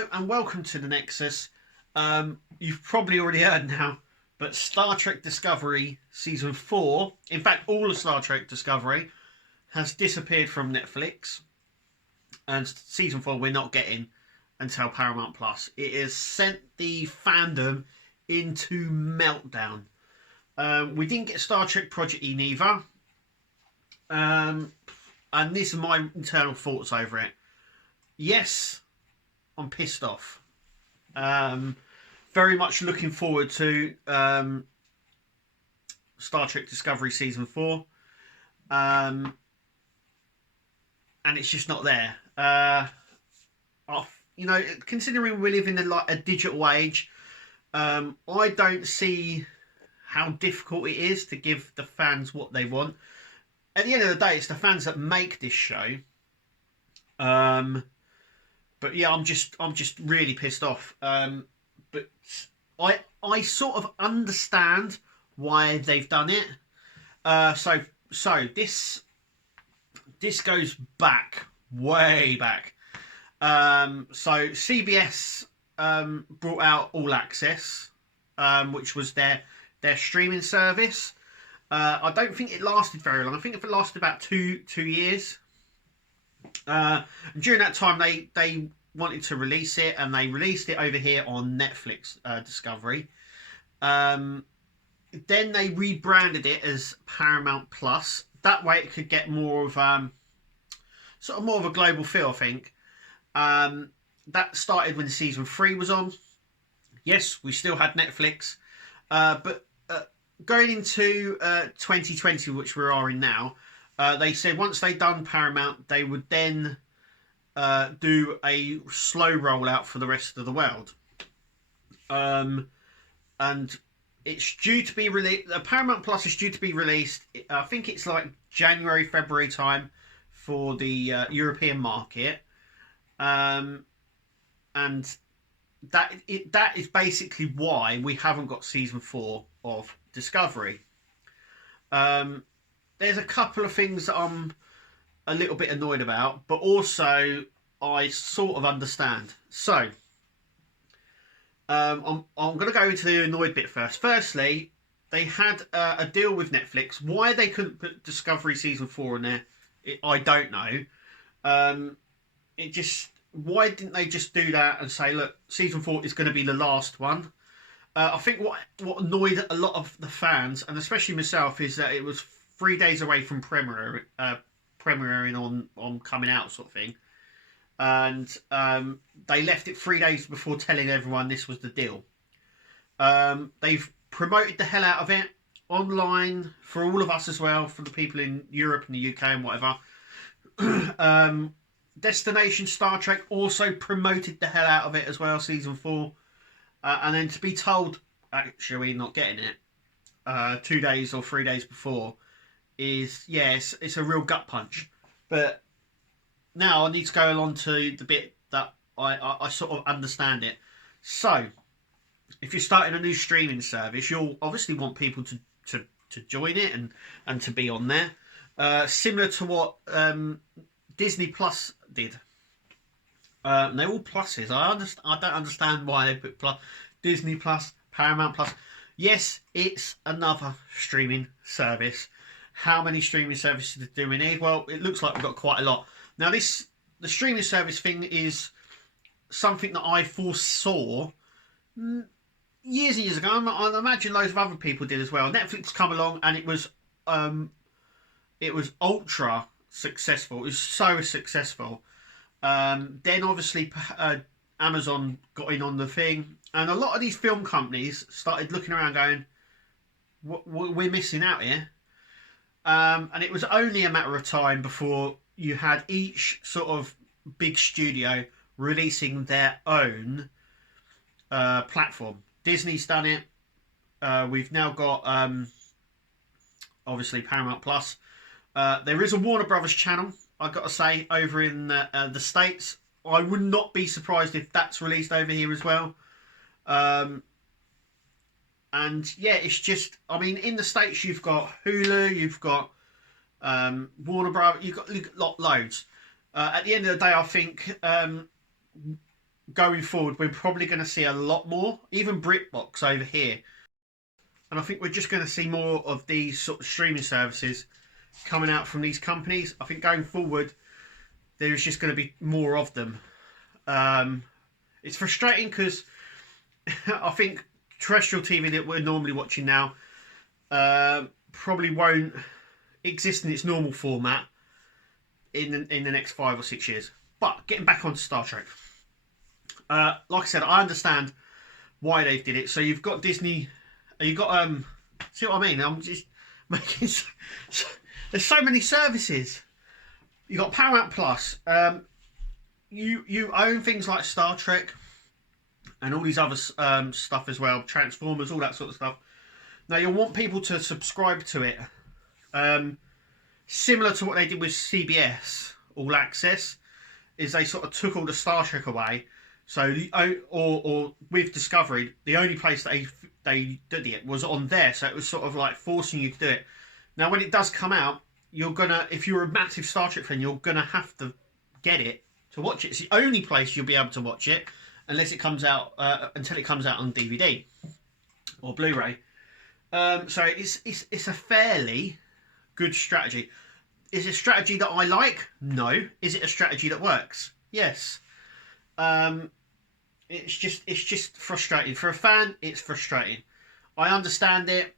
Hello and welcome to the Nexus. You've probably already heard now, but Star Trek Discovery Season 4, in fact, all of Star Trek Discovery, has disappeared from Netflix. And Season 4 we're not getting until Paramount Plus. It has sent the fandom into meltdown. We didn't get Star Trek Project E neither. And these are my internal thoughts over it. Yes, I'm pissed off. Very much looking forward to Star Trek Discovery Season 4. And it's just not there. Considering we live in a digital age, I don't see how difficult it is to give the fans what they want. At the end of the day, it's the fans that make this show. But yeah, I'm just really pissed off. But I sort of understand why they've done it. So this goes back, way back. So CBS brought out All Access, which was their streaming service. I don't think it lasted very long. I think it lasted about two years. During that time, they wanted to release it, and they released it over here on Netflix Discovery. Then they rebranded it as Paramount Plus. That way, it could get more of more of a global feel, I think. That started when Season 3 was on. Yes, we still had Netflix, but going into 2020, which we are in now, they said once they'd done Paramount, they would then do a slow rollout for the rest of the world. And it's due to be released. Paramount Plus is due to be released. I think it's like January, February time for the European market. And that is basically why we haven't got Season 4 of Discovery. There's a couple of things that I'm a little bit annoyed about, but also I sort of understand. So I'm going to go into the annoyed bit first. Firstly, they had a deal with Netflix. Why they couldn't put Discovery Season 4 in there, I don't know. Why didn't they just do that and say, look, Season 4 is going to be the last one? I think what annoyed a lot of the fans, and especially myself, is that it was 3 days away from premiering on coming out, sort of thing. And they left it 3 days before telling everyone this was the deal. They've promoted the hell out of it online for all of us as well, for the people in Europe and the UK and whatever. Destination Star Trek also promoted the hell out of it as well, Season 4. And then to be told, actually, not getting it 2 days or 3 days before is, yes, it's a real gut punch. But now I need to go along to the bit that I sort of understand it. So, if you're starting a new streaming service, you'll obviously want people to join it and to be on there. Similar to what Disney Plus did. They're all pluses. I don't understand why they put Disney Plus, Paramount Plus. Yes, it's another streaming service. How many streaming services do we need? Well, it looks like we've got quite a lot. Now, the streaming service thing is something that I foresaw years and years ago. I imagine loads of other people did as well. Netflix come along and it was ultra successful. It was so successful. Then obviously Amazon got in on the thing, and a lot of these film companies started looking around going, what we're missing out here. And it was only a matter of time before you had each sort of big studio releasing their own platform. Disney's done it. We've now got obviously Paramount Plus. There is a Warner Brothers channel, I've got to say, over in the States. I would not be surprised if that's released over here as well. And yeah, it's just, I mean, in the States you've got Hulu, you've got Warner Brothers, you've got loads. At the end of the day, I think going forward, we're probably going to see a lot more, even BritBox over here. And I think we're just going to see more of these sort of streaming services coming out from these companies. I think going forward, there's just going to be more of them. It's frustrating because I think terrestrial TV that we're normally watching now probably won't exist in its normal format in the next 5 or 6 years. But getting back onto Star Trek, like I said, I understand why they did it. So you've got Disney, you've got see what I mean? I'm just making there's so many services. You got Paramount Plus. You own things like Star Trek and all these other stuff as well, Transformers, all that sort of stuff. Now you'll want people to subscribe to it, similar to what they did with CBS All Access, is they sort of took all the Star Trek away. So or with Discovery, the only place that they did it was on there. So it was sort of like forcing you to do it. Now when it does come out, you're gonna, if you're a massive Star Trek fan, you're gonna have to get it to watch it. It's the only place you'll be able to watch it, unless it comes out until it comes out on DVD or Blu-ray. So it's a fairly good strategy. Is it a strategy that I like? No. Is it a strategy that works? Yes. It's just frustrating for a fan. It's frustrating. I understand it.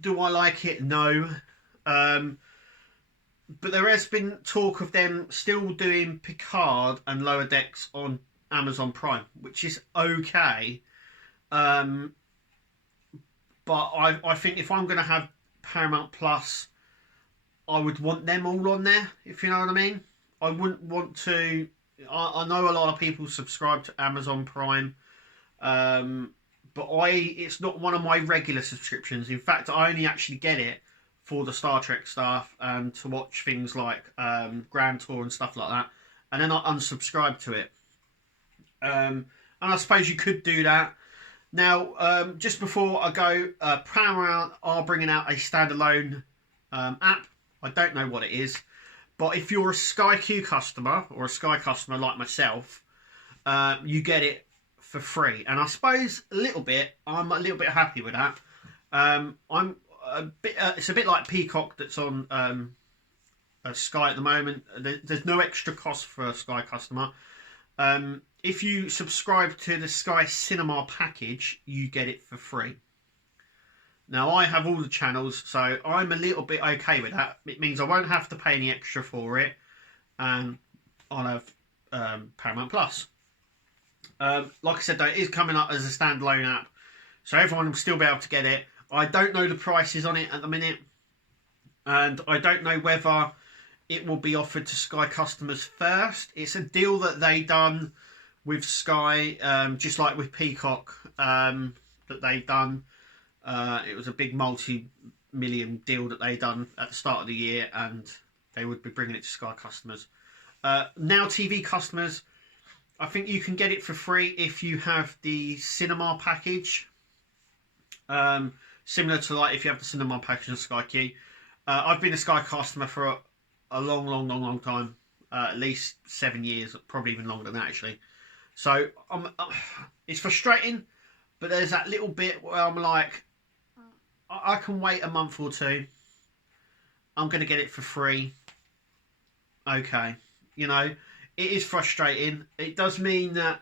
Do I like it? No. But there has been talk of them still doing Picard and Lower Decks on Amazon Prime, which is okay. But I think if I'm going to have Paramount Plus, I would want them all on there, if you know what I mean. I wouldn't want to... I know a lot of people subscribe to Amazon Prime, but it's not one of my regular subscriptions. In fact, I only actually get it for the Star Trek stuff and to watch things like Grand Tour and stuff like that, and then I unsubscribe to it. And I suppose you could do that. Now, just before I go, Paramount are bringing out a standalone app. I don't know what it is, but if you're a Sky Q customer or a Sky customer like myself, you get it for free. And I suppose I'm a little bit happy with that. It's a bit like Peacock that's on Sky at the moment. There's no extra cost for a Sky customer. If you subscribe to the Sky Cinema package, you get it for free. Now, I have all the channels, so I'm a little bit okay with that. It means I won't have to pay any extra for it, and I'll have Paramount Plus. Like I said, though, it is coming up as a standalone app, so everyone will still be able to get it. I don't know the prices on it at the minute, and I don't know whether it will be offered to Sky customers first. It's a deal that they done with Sky, just like with Peacock, that they've done. It was a big multi-million deal that they done at the start of the year, and they would be bringing it to Sky customers. Now TV customers, I think you can get it for free if you have the cinema package. Similar to like if you have the cinema package on Sky Q. I've been a Sky customer for a long time. At least 7 years, probably even longer than that actually. So it's frustrating, but there's that little bit where I'm like, I can wait a month or two. I'm going to get it for free. Okay. You know, it is frustrating. It does mean that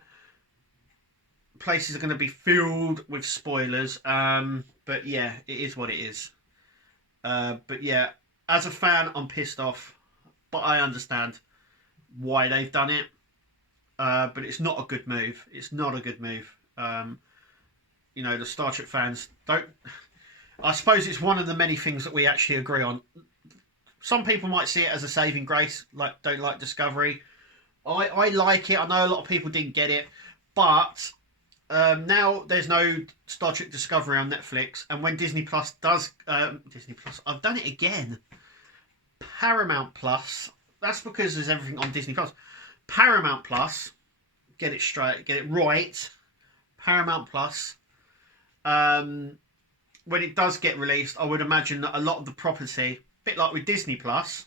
places are going to be filled with spoilers. But yeah, it is what it is. But yeah, as a fan, I'm pissed off. But I understand why they've done it. But it's not a good move. It's not a good move. You know, the Star Trek fans don't... I suppose it's one of the many things that we actually agree on. Some people might see it as a saving grace, like don't like Discovery. I like it. I know a lot of people didn't get it, but now there's no Star Trek Discovery on Netflix, and when Disney Plus does Disney Plus, I've done it again. Paramount Plus. That's because there's everything on Disney Plus. Paramount Plus. Get it straight. Get it right. Paramount Plus. When it does get released, I would imagine that a lot of the property, a bit like with Disney Plus,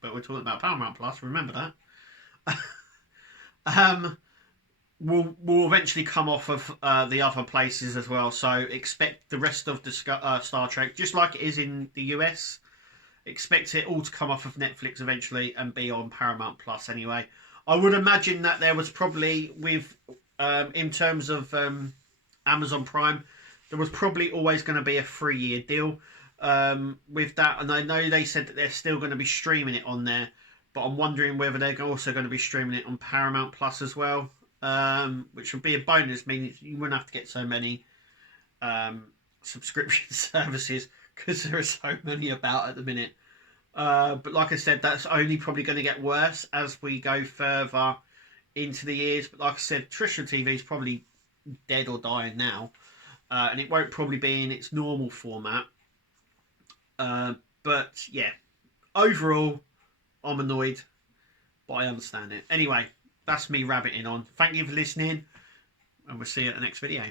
but we're talking about Paramount Plus, remember that. will eventually come off of the other places as well. So expect the rest of the Star Trek, just like it is in the US. Expect it all to come off of Netflix eventually and be on Paramount Plus anyway. I would imagine that there was probably with in terms of Amazon Prime, there was probably always going to be a 3 year deal with that, and I know they said that they're still going to be streaming it on there, but I'm wondering whether they're also going to be streaming it on Paramount Plus as well, which would be a bonus, meaning you wouldn't have to get so many subscription services because there are so many about at the minute. But like I said, that's only probably going to get worse as we go further into the years. But like I said, terrestrial TV is probably dead or dying now, and it won't probably be in its normal format. But yeah, overall, I'm annoyed, but I understand it. Anyway, that's me rabbiting on. Thank you for listening, and we'll see you at the next video.